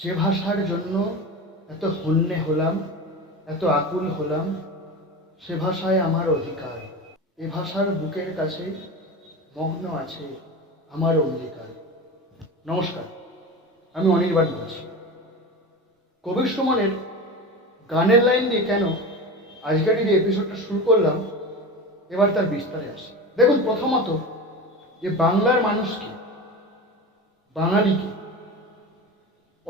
যে ভাষার জন্য এত হন্যে হলাম, এত আকুল হলাম, সে ভাষায় আমার অধিকার। এ ভাষার বুকের কাছে মগ্ন আছে আমার অঙ্গীকার। নমস্কার, আমি অনির্বাণ বলছি। কবির সুমনের গানের লাইন দিয়ে কেন আজকের এই এপিসোডটা শুরু করলাম, এবার তার বিস্তারে আসি। দেখুন, প্রথমত, যে বাংলার মানুষকে, বাঙালিকে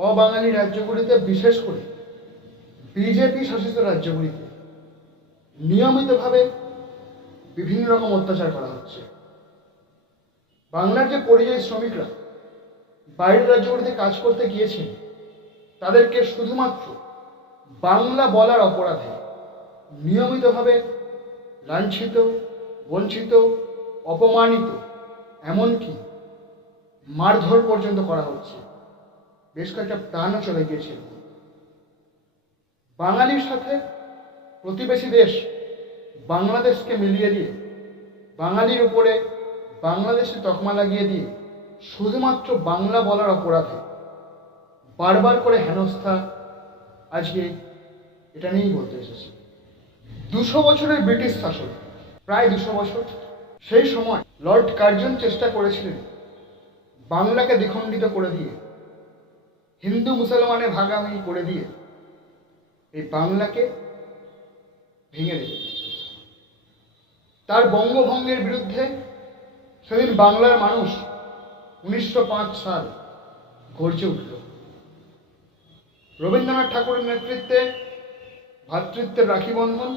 অবাঙালি রাজ্যগুলিতে, বিশেষ করে বিজেপি শাসিত রাজ্যগুলিতে নিয়মিতভাবে বিভিন্ন রকম অত্যাচার করা হচ্ছে। বাংলার যে পরিযায়ী শ্রমিকরা বাইরের রাজ্যগুলিতে কাজ করতে গিয়েছেন, তাদেরকে শুধুমাত্র বাংলা বলার অপরাধে নিয়মিতভাবে লাঞ্ছিত, বঞ্চিত, অপমানিত, এমনকি মারধর পর্যন্ত করা হচ্ছে। বেশ কয়েকটা প্রাণও চলে গিয়েছিল। বাঙালির সাথে প্রতিবেশী দেশ বাংলাদেশকে মিলিয়ে দিয়ে, বাঙালির উপরে বাংলাদেশে তকমা লাগিয়ে দিয়ে শুধুমাত্র বাংলা বলার অপরাধে বারবার করে হেনস্থা আজকে এটা নিয়েই বলতে এসেছি। দুশো বছরের ব্রিটিশ শাসন, প্রায় দুশো বছর, সেই সময় লর্ড কার্জন চেষ্টা করেছিলেন বাংলাকে দ্বিখণ্ডিত করে দিয়ে হিন্দু মুসলমানে ভাগাভাগি করে দিয়ে এই বাংলাকে ভেঙে দেবে তার বঙ্গভঙ্গের বিরুদ্ধে সেদিন বাংলার মানুষ উনিশশো পাঁচ সাল গর্জে উঠল। রবীন্দ্রনাথ ঠাকুরের নেতৃত্বে ভ্রাতৃত্বের রাখি বন্ধন,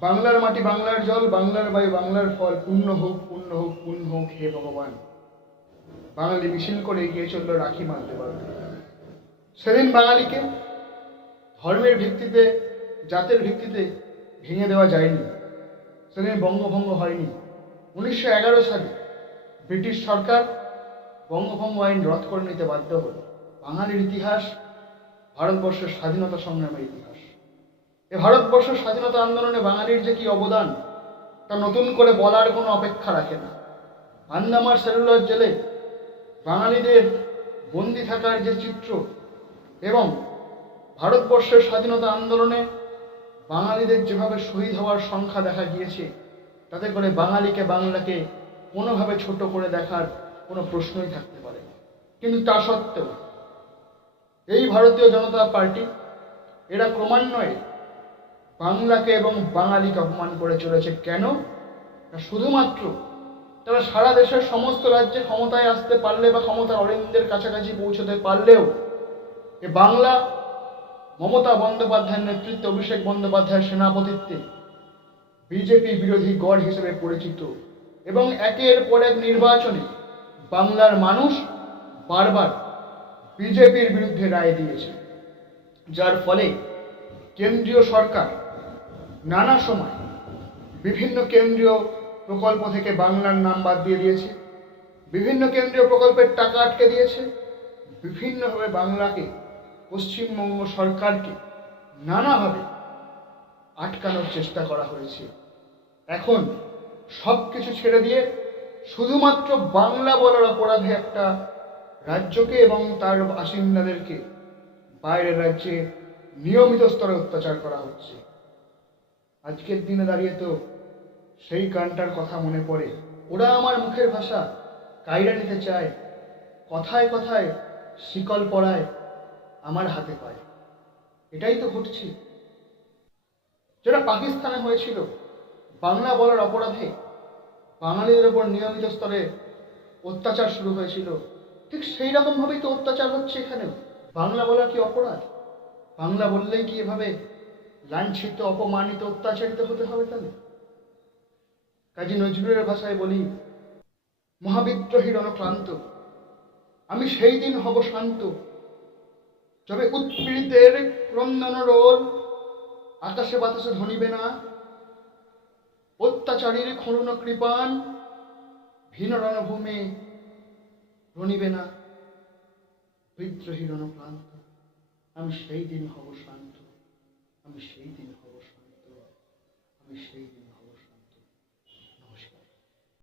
বাংলার মাটি বাংলার জল, বাংলার বায়ু বাংলার ফল, পূর্ণ হোক পূর্ণ হোক পূর্ণ হোক, হে ভগবান। বাঙালি মিছিল করে এগিয়ে চলল রাখি মানতে পারবে সেদিন বাঙালিকে ধর্মের ভিত্তিতে, জাতের ভিত্তিতে ভেঙে দেওয়া যায়নি। সেদিন বঙ্গভঙ্গ হয়নি। উনিশশো এগারো সালে ব্রিটিশ সরকার বঙ্গভঙ্গ আইন রদ করে নিতে বাধ্য হল। বাঙালির ইতিহাস, ভারতবর্ষের স্বাধীনতা সংগ্রামের ইতিহাস। এ ভারতবর্ষ স্বাধীনতা আন্দোলনে বাঙালির যে কি অবদান, তা নতুন করে বলার কোনো অপেক্ষা রাখে না। আন্দামার সেলুলার জেলে বাঙালিদের বন্দি থাকার যে চিত্র এবং ভারতবর্ষের স্বাধীনতা আন্দোলনে বাঙালিদের যেভাবে শহীদ হওয়ার সংখ্যা দেখা গিয়েছে, তাতে করে বাঙালিকে বাংলাকে কোনোভাবে ছোট করে দেখার কোনো প্রশ্নই থাকতে পারে কিন্তু তা সত্ত্বেও এই ভারতীয় জনতা পার্টি এরা ক্রমান্বয়ে বাংলাকে এবং বাঙালিকে অপমান করে চলেছে। কেন? শুধুমাত্র তারা সারা দেশের সমস্ত রাজ্যে ক্ষমতায় আসতে পারলে বা ক্ষমতার অরিন্দের কাছাকাছি পৌঁছতে পারলেও এ বাংলা মমতা বন্দ্যোপাধ্যায়ের নেতৃত্বে অভিষেক বন্দ্যোপাধ্যায়ের সেনাপতিত্বে বিজেপি বিরোধী গড় হিসেবে পরিচিত এবং একের পর এক নির্বাচনে বাংলার মানুষ বারবার বিজেপির বিরুদ্ধে রায় দিয়েছে। যার ফলে কেন্দ্রীয় সরকার নানা সময় বিভিন্ন কেন্দ্রীয় প্রকল্প থেকে বাংলার নাম বাদ দিয়ে দিয়েছে, বিভিন্ন কেন্দ্রীয় প্রকল্পের টাকা আটকে দিয়েছে, বিভিন্নভাবে বাংলাকে পশ্চিমবঙ্গ সরকারকে নানাভাবে আটকানোর চেষ্টা করা হয়েছে। এখন সব কিছু ছেড়ে দিয়ে শুধুমাত্র বাংলা বলার অপরাধে একটা রাজ্যকে এবং তার বাসিন্দাদেরকে বাইরের রাজ্যে নিয়মিত স্তরে অত্যাচার করা হচ্ছে। আজকের দিনে দাঁড়িয়ে তো সেই গানটার কথা মনে পড়ে। ওরা আমার মুখের ভাষা কাইরা নিতে চায়, কথায় কথায় শিকল পড়ায় আমার হাতে পায়। এটাই তো ঘটছে। যেটা পাকিস্তানে হয়েছিল, বাংলা বলার অপরাধে বাঙালিদের ওপর নিয়মিত স্তরে অত্যাচার শুরু হয়েছিল। ঠিক সেই রকমভাবেই তো অত্যাচার হচ্ছে এখানেও। বাংলা বলা কি অপরাধ? বাংলা বললেই কি এভাবে লাঞ্ছিত, অপমানিত, অত্যাচারিত হতে হবে তাহলে? কাজী নজরুলের ভাষায় বলি, মহাবিদ্রোহী রণক্লান্ত। আমি সেই দিন হব শান্ত। যবে উৎপীড়িতের ক্রন্দন রোল আকাশে বাতাসে ধনিবে না। অত্যাচারীর ক্ষরুণ কৃপান ভিন রণভূমে রণিবে না। বিদ্রোহী রণক্লান্ত, আমি সেই দিন হব শান্ত। আমি সেই দিন হব শান্ত। আমি সেই দিন